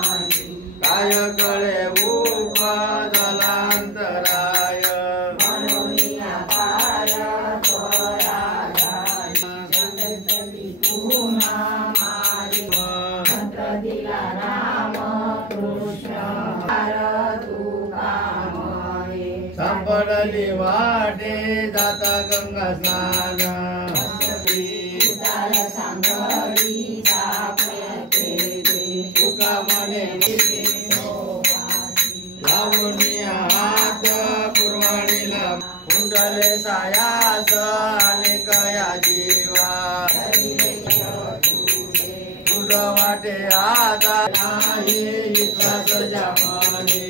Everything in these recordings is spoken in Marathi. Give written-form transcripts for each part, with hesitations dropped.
काय कळे उपदलांतराय संपडली वाटे जाता गंगा स्नान तुका म्हणे लावणीया हात पुरवाडीला कुंडले सायास अनेक या जीवा तुझ वाटे आता नाही विश्वास जमाने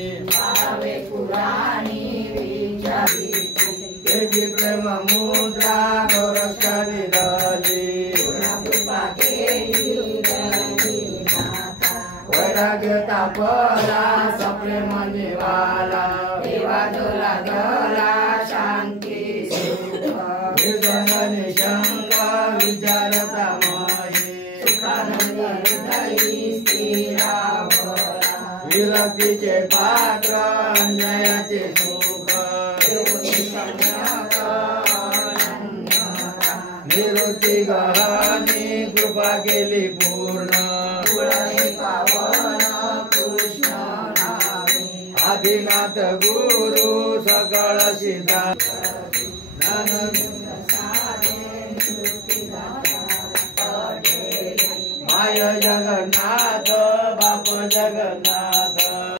तेजी प्रेम मुद्रा गौरक्षाने धली वैराग्यता परा सप्रेम निवाला देवा दोला दोला शांती निर्जन निशंग विचारता मही सुखानंद हृदयी स्थिरा विरक्तीचे पात्र अन्यायाचे सुख निवृत्ती गहनी कृपा केली पूर्ण आदिनाथ गुरु सकळ सिद्धांत माय जगन्नाथ बाप जगन्नाथ